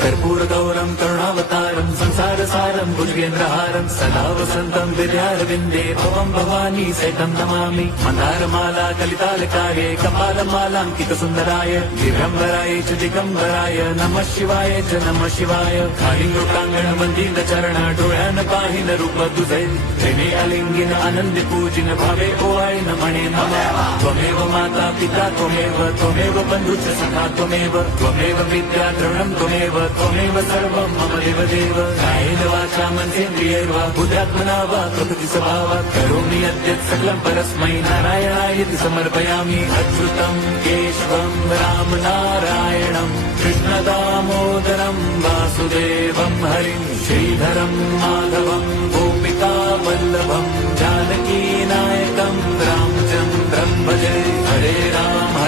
कर्पूरगौरं करुणावतारं संसारसारं भुजगेन्द्रहारं सदा वसन्तं हृदयारविन्दे भवं भवानी सहितं नमामि। मन्दारमाला कलितालकाये कपालमालाङ्कितसुन्दराय दिगम्बराय च दिगम्बराय नमः शिवाय च नमः शिवाय। कालिङ्गोटाङ्गणवन्दितचरण डोळ्यान पाहिन रूप तुझे प्रेमे अलिंगिन आनंदी पूजिन भावे ओवाळीन म्हणे नमः। त्वमेव माता पिता त्वमेव बन्धुश्च सखा त्वमेव विद्या द्रविणं त्वमेव सर्वं मम देवदेव। कायेन वाचा मनसेन्द्रियैर्वा बुद्ध्यात्मना वा प्रकृति स्वभावात् करोमि यद्यत् सकलं परस्मै नारायणायति समर्पयामि। अच्युतं केशवं राम नारायणं कृष्णदामोदरं वासुदेवं हरिं श्रीधरं माधवं गोपिका वल्लभं जानकी नायकं रामचन्द्रं भजे। हरे राम